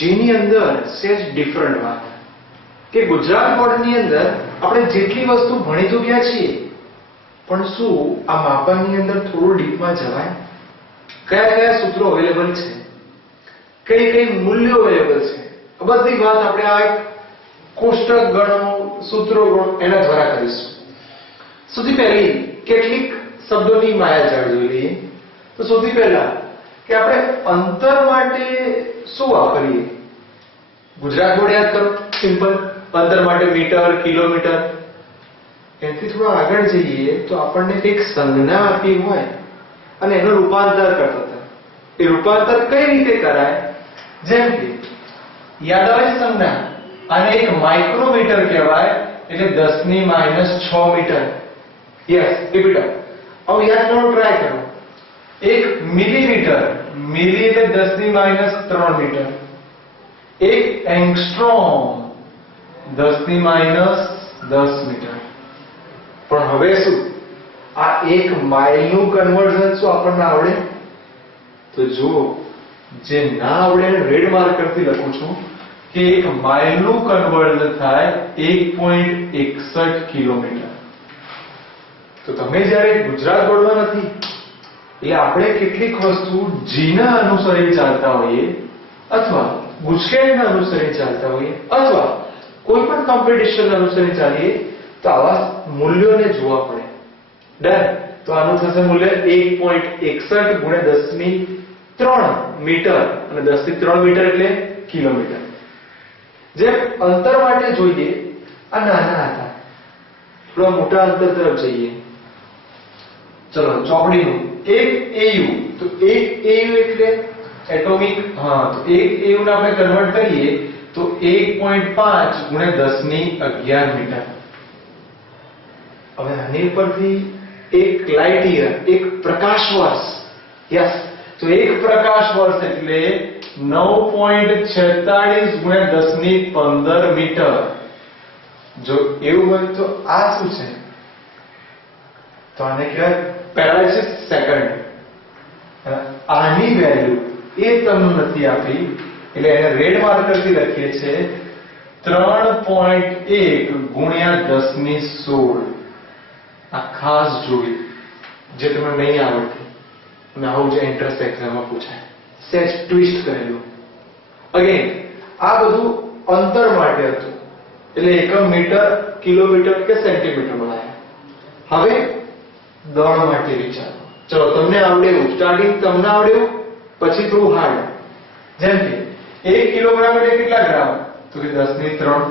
જેની અંદર સેજ ડિફરન્ટ વાત કે ગુજરાત બોર્ડની અંદર આપણે જેટલી વસ્તુ ભણી તો ગયા છીએ, પણ શું આ માપનની અંદર થોડું ડીપમાં જવાય? કયા કયા સૂત્રો અવેલેબલ છે, કઈ કઈ મૂલ્યો અવેલેબલ છે, આ બધી વાત આપણે આ કોષ્ટક ગણો, સૂત્રો ગણો એના દ્વારા કરીશું. સૌથી પહેલી કેટલીક શબ્દોની માયાજાળ જોઈ લઈએ. તો સૌથી પહેલા કે આપણે અંતર માટે શું વાપરીએ? ગુજરાત બોર્ડ યાદ કરો, સિમ્પલ. અંતર માટે મીટર, કિલોમીટર. એનાથી થોડા આગળ જઈએ તો આપણને કંઈક સંજ્ઞા આપી હોય અને એનું રૂપાંતર કરતા હતા. એ રૂપાંતર કઈ રીતે કરાય? જેમ કે યાદ આવે સંજ્ઞા, આને એક માઇક્રોમીટર કહેવાય, એટલે 10 ની -6 મીટર. Yes, repeat. હવે યાદ કરો, ટ્રાય કરો. એક મિલીમીટર, મિલી એટલે 10 ની -3 મીટર. એક એંગસ્ટ્રોમ 10 ની -10 મીટર. પણ હવે શું આ એક માઇલનું કન્વર્ઝન શું આપણને આવડે? તો જુઓ, જે ના આવડે રેડ માર્કરથી લખું છું કે એક માઇલનું કન્વર્ઝન થાય 1.61 કિલોમીટર. તો તમે જ્યારે ગુજરાત બોર્ડમાં નથી એટલે આપણે કેટલીક વસ્તુ જીના અનુસરી ચાલતા હોઈએ, અથવા ગુજકેટના અનુસરી ચાલતા હોઈએ, અથવા કોઈ પણ કોમ્પિટિશન અનુસરી ચાલીએ, તો આવા મૂલ્યોને જોવા પડે. ડન. તો આનું થશે મૂલ્ય 1.61 ગુણ્યા 10 ની 3 મીટર, અને 10 ની 3 મીટર એટલે કિલોમીટર. જેમ અંતર માટે જોઈએ, આ નાના હતા, થોડા મોટા અંતર તરફ જઈએ. ચલો ચોકડીનું 1 AU. તો 1 AU એટલે એટોમિક, તો 1 AU ને આપણે કન્વર્ટ કરીએ તો 1.5 ગુણ્યા 10 ની 11 મીટર. હવે આની પરથી એક લાઇટ યર, એક પ્રકાશ વર્ષ. યસ, તો એક પ્રકાશ વર્ષ એટલે 9.46 ગુણ્યા 10 ની 15 મીટર. જો એવું હોય તો આ શું છે? તો આને કહેવાય પેરાલાઇસિસ સેકન્ડ. આની વેલ્યુ એ તમને નથી આપી એટલે એને રેડ માર્કરથી લખીએ છે 3.1 ગુણ્યા 10 ની 16. આ ખાસ જોઈ, જે તમને નહીં આવડતી અને આવું જે એન્ટ્રન્સ એક્ઝામમાં પૂછાય, સેજ ટ્વિસ્ટ કરેલું. અગેન આ બધું અંતર માટે હતું, એટલે એકમ મીટર, કિલોમીટર કે સેન્ટીમીટર બનાવ્યા. હવે દળ માટે વિચારો. ચલો, તમને આવડેવું, સ્ટાર્ટિંગ તમને આવડેવું, પછી થોડું હાર્ડ. જેમ કે 1 કિલોગ્રામ એટલે કેટલા ગ્રામ? તો કે 10 ની 3.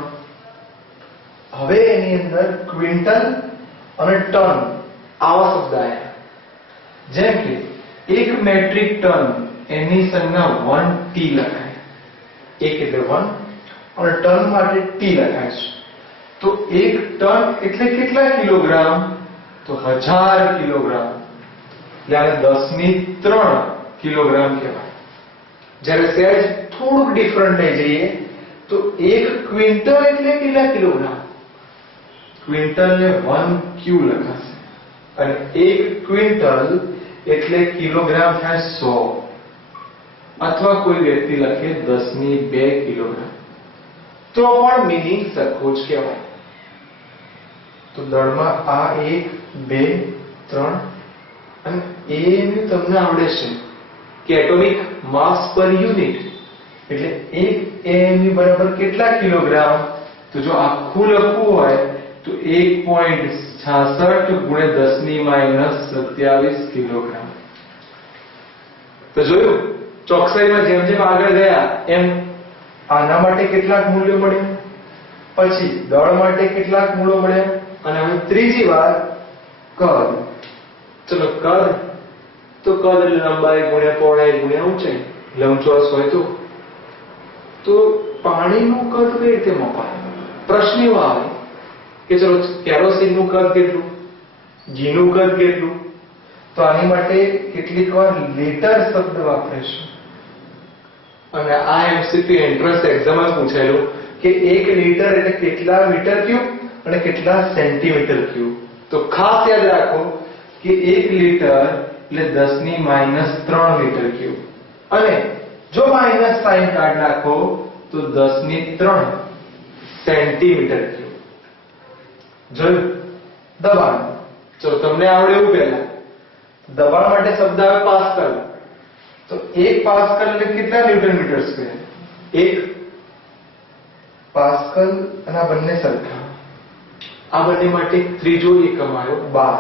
હવે એની અંદર ક્વિન્ટલ અને ટન આવા શબ્દ આવ્યા. જેમ કે 1 મેટ્રિક ટન, એની સંજ્ઞા 1T લખાય. 1 એટલે 1 અને ટન માટે T લખાય છે. તો 1 ટન એટલે કેટલા કિલોગ્રામ? તો 1000 કિલોગ્રામ. એટલે 10 ની 3 કિલોગ્રામ કહેવાય. જ્યારે સહેજ થોડુંક ડિફરન્ટ લઈ જઈએ તો 1 ક્વિન્ટલ એટલે કેટલા કિલોગ્રામ? ક્વિન્ટલ ને 1Q લખાશે, અને 1 ક્વિન્ટલ એટલે કિલોગ્રામ થાય 100. અથવા કોઈ વ્યક્તિ લખે 10 ની 2 કિલોગ્રામ, તો પણ મિનિંગ સરખો જ કહેવાય. તો દળમાં આ 1, 2, 3 અને એ તમને આવડે છે કે એટોમિક માસ પર યુનિટ એટલે 1 AMU બરાબર કેટલા કિલોગ્રામ? તો જો આખું લખવું હોય તો 1.66 ગુણ્યા 10 ની -27 કિલોગ્રામ. તો જોયું, ચોકસાઈમાં જેમ જેમ આગળ ગયા એમ આના માટે કેટલાક મૂલ્યો મળ્યા, પછી દળ માટે કેટલાક મૂલ્યો મળ્યા, અને હવે ત્રીજી વાર કદ. ચલો, કદ તો કદ એટલે લંબાઈ ગુણ્યા પહોળાઈ ગુણ્યા ઊંચાઈ. લંબચોરસ હોય તો પાણીનું કદ કઈ રીતે મપાય? પ્રશ્ન એવો આવે કે ચલો, કેરોસીનનું કદ કેટલું, ઘીનું કદ કેટલું? તો આની માટે કેટલીક વાર લીટર શબ્દ વાપરીશું. અને આ એમસીક્યુ એન્ટ્રન્સ એક્ઝામમાં પૂછાયેલું કે 1 લીટર એટલે કેટલા મીટર ક્યુબ અને કેટલા સેન્ટીમીટર ક્યુબ. તો ખાસ યાદ રાખો કે 1 લીટર એટલે 10 ની -3 મીટર ક્યુબ, અને જો માઇનસ સાઇન કાઢ નાખો તો 10⁻³ સેન્ટીમીટર ક્યુબ. જોયું? દબાણ. જો તમને આવડે એવું પહેલા દબાણ માટે શબ્દ આવે પાસ્કલ. તો 1 પાસ્કલ એટલે કેટલા ન્યૂટન મીટર સ્ક્વેર? 1 પાસ્કલ અને આ બંને સરખા. આ બંને માટે ત્રીજો એકમ આવ્યો બાર,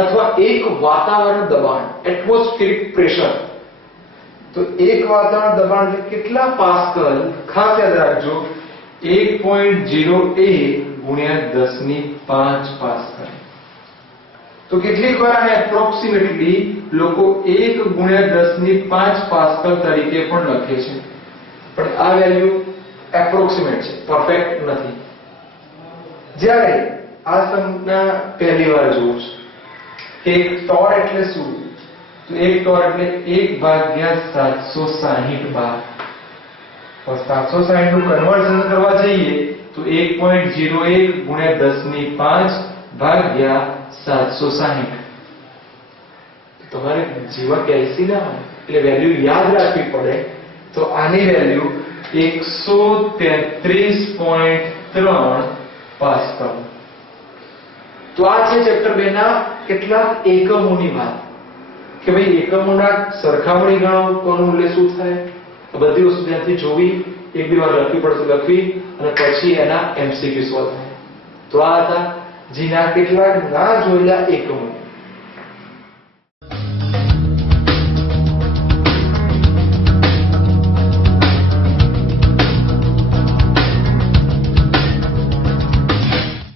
અથવા એક વાતાવરણ દબાણ, એટમોસ્ફિયરિક પ્રેશર. તો એક વાતાવરણ દબાણ એટલે કેટલા પાસ્કલ? ખાસ યાદ રાખજો 1.01 ગુણ્યા 10⁵ પાસ્કલ. તો કેટલીક વાર આને એપ્રોક્સિમેટલી લોકો 1 ગુણ્યા 10⁵ પાસ્કલ તરીકે પણ લખે છે, પણ આ વેલ્યુ એપ્રોક્સિમેટ છે, પરફેક્ટ નથી. જ્યારે આ સમના પહેલી વાર જોઉં છું કે એક ટોર એટલે શું? તો એક ટોર એટલે 1/760 બાર. और 760 નું કન્વર્ઝન કરવા જઈએ તો 1.01 ગુણ્યા 10⁵ ભાગ્યા 760. તમારે જીવા કેલ્સી ના હોય એટલે વેલ્યુ યાદ રાખવી પડે. તો આની વેલ્યુ 133.3 પાસ્કલ. તો આ છે ચેપ્ટર 2 ના કેટલાક એકમોની વાત કે ભાઈ એકમોના સરખામણી ગણો કોનું મૂલ્ય શું થાય. બધી વસ્તુ ત્યાંથી જોવી, એક બે વાર લખવી પડશે, લખવી અને પછી એના MCQ સોલ્વ થાય. તો આ હતા જેના કેટલાક ના જોયેલા એકમો.